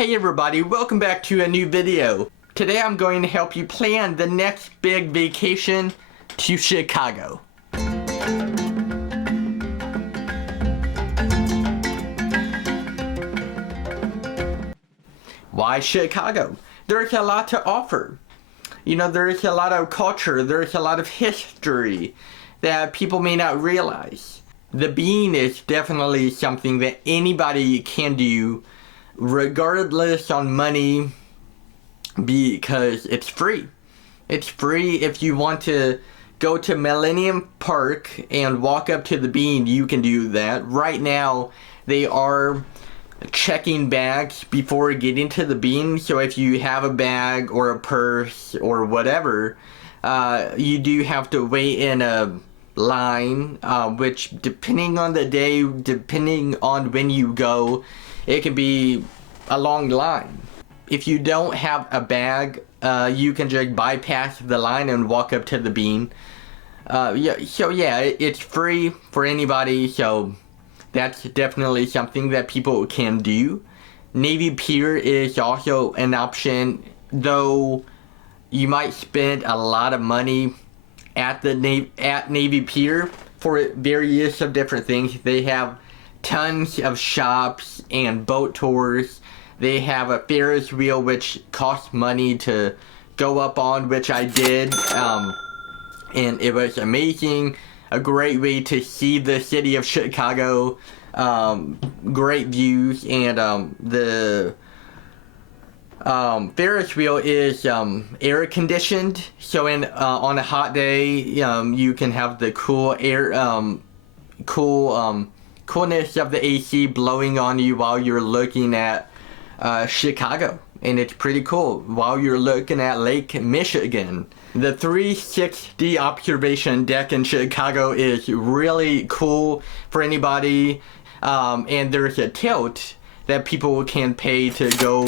Hey everybody, welcome back to a new video. Today I'm going to help you plan the next big vacation to Chicago. Why Chicago? There's a lot to offer. You know, there's a lot of culture, there's a lot of history that people may not realize. The Bean is definitely something that anybody can do regardless on money because it's free. It's free. If you want to go to Millennium Park and walk up to the Bean, you can do that. Right now, they are checking bags before getting to the Bean, so if you have a bag or a purse or whatever, you do have to wait in a line, which depending on the day, depending on when you go, it can be a long line. If you don't have a bag, you can just bypass the line and walk up to the Bean. It's free for anybody, so that's definitely something that people can do. Navy Pier is also an option, though you might spend a lot of money at Navy Pier for various of different things. They have tons of shops and boat tours. They have a Ferris Wheel which costs money to go up on, which I did, and it was amazing. A great way to see the city of Chicago, great views, and the Ferris Wheel is air conditioned, so on a hot day you can have the cool air, coolness of the AC blowing on you while you're looking at Chicago, and it's pretty cool while you're looking at Lake Michigan. The 360 observation deck in Chicago is really cool for anybody, and there's a tilt that people can pay to go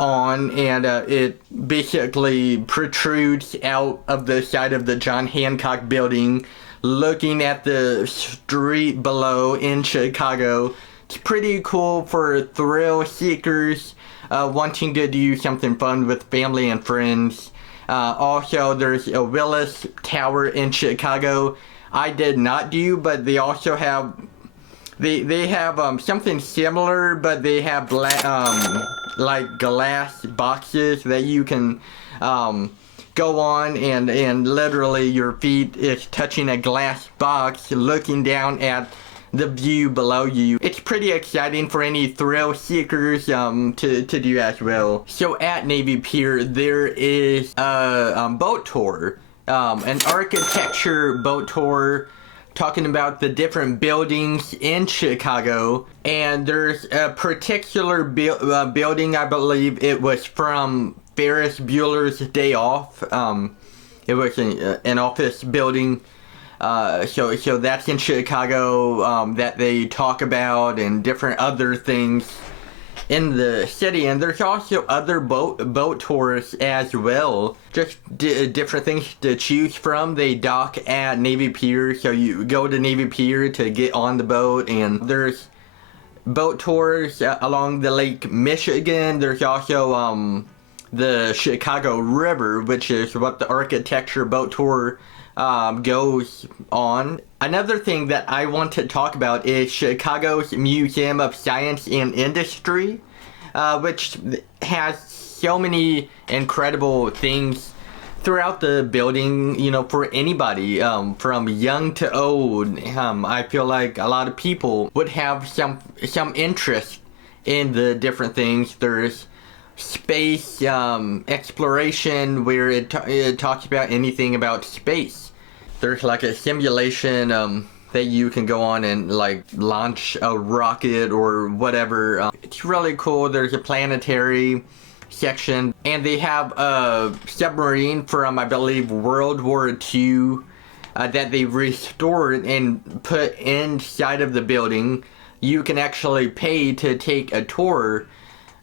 on, and it basically protrudes out of the side of the John Hancock building, looking at the street below in Chicago. It's pretty cool for thrill seekers wanting to do something fun with family and friends. Also, there's a Willis Tower in Chicago. I did not do, but they also have they have something similar, but they have like glass boxes that you can go on, and literally your feet is touching a glass box looking down at the view below you. It's pretty exciting for any thrill seekers to do as well. So at Navy Pier there is a boat tour, an architecture boat tour talking about the different buildings in Chicago, and there's a particular building, I believe it was from Ferris Bueller's Day Off. It was an office building. So that's in Chicago, that they talk about, and different other things in the city. And there's also other boat tours as well, just different things to choose from. They dock at Navy Pier, so you go to Navy Pier to get on the boat, and there's boat tours along the Lake Michigan. There's also the Chicago River, which is what the architecture boat tour goes on. Another thing that I want to talk about is Chicago's Museum of Science and Industry, which has so many incredible things throughout the building, you know, for anybody, from young to old. I feel like a lot of people would have some interest in the different things. There's space exploration, where it talks about anything about space. There's like a simulation that you can go on and like launch a rocket or whatever. It's really cool. There's a planetary section, and they have a submarine from, I believe, World War II that they restored and put inside of the building. You can actually pay to take a tour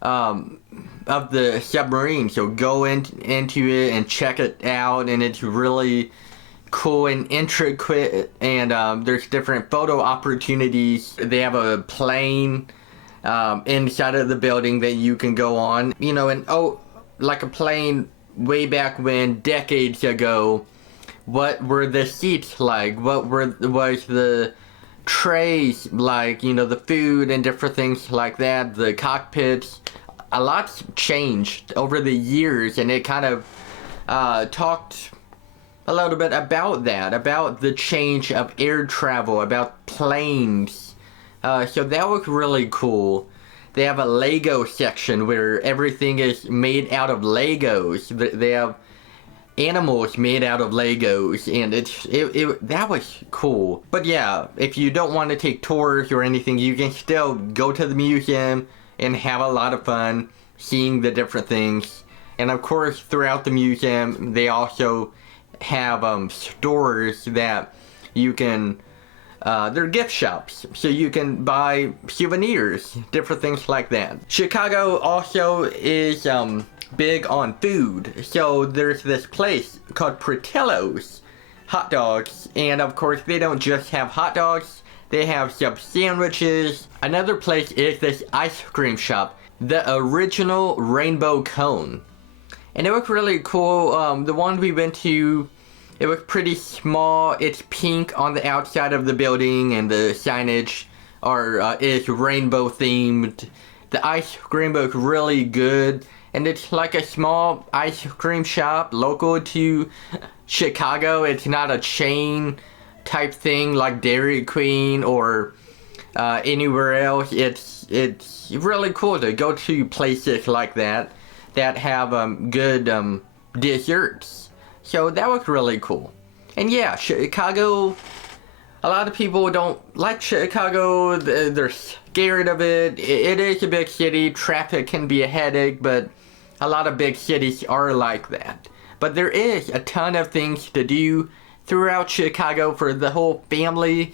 of the submarine, so go into it and check it out, and it's really cool and intricate, and there's different photo opportunities. They have a plane inside of the building that you can go on. You know, and like a plane way back when, decades ago, what were the seats like? What was the trays like? You know, the food and different things like that, the cockpits. A lot's changed over the years, and it kind of talked a little bit about that, about the change of air travel, about planes. So that was really cool. They have a Lego section where everything is made out of Legos. They have animals made out of Legos, and that was cool. But yeah, if you don't want to take tours or anything, you can still go to the museum and have a lot of fun seeing the different things. And of course, throughout the museum, they also have stores that you can they're gift shops, so you can buy souvenirs, different things like that. Chicago also is big on food, so there's this place called Portillo's hot dogs, and of course they don't just have hot dogs, they have some sandwiches. Another place is this ice cream shop, the original Rainbow Cone, and it was really cool. The one we went to, it was pretty small. It's pink on the outside of the building, and the signage is rainbow themed. The ice cream was really good, and it's like a small ice cream shop local to Chicago. It's not a chain type thing like Dairy Queen or anywhere else. It's really cool to go to places like that have good desserts. So that was really cool. And yeah, Chicago, a lot of people don't like Chicago. They're scared of it. It is a big city. Traffic can be a headache, but a lot of big cities are like that. But there is a ton of things to do throughout Chicago for the whole family.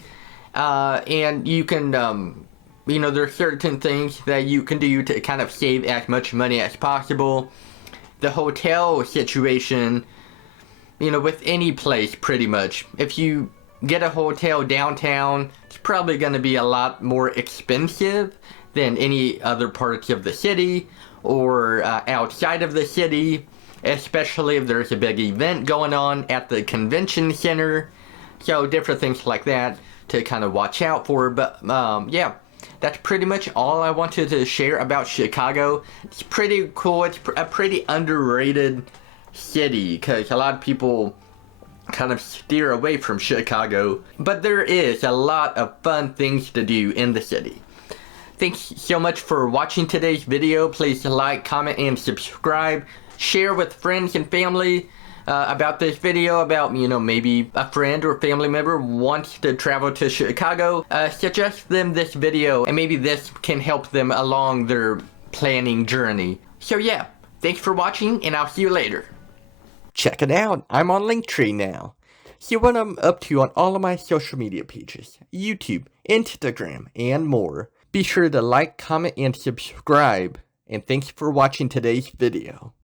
And you can, you know, there are certain things that you can do to kind of save as much money as possible. The hotel situation, you know, with any place pretty much. If you get a hotel downtown, it's probably going to be a lot more expensive than any other parts of the city or outside of the city, especially if there's a big event going on at the convention center. So different things like that to kind of watch out for. But yeah, that's pretty much all I wanted to share about Chicago. It's pretty cool. It's a pretty underrated city because a lot of people kind of steer away from Chicago, but there is a lot of fun things to do in the city. Thanks so much for watching today's video. Please like, comment, and subscribe. Share with friends and family about this video, about, you know, maybe a friend or family member wants to travel to Chicago. Suggest them this video, and maybe this can help them along their planning journey. So yeah, thanks for watching, and I'll see you later. Check it out, I'm on Linktree now. See what I'm up to on all of my social media pages, YouTube, Instagram, and more. Be sure to like, comment, and subscribe. And thanks for watching today's video.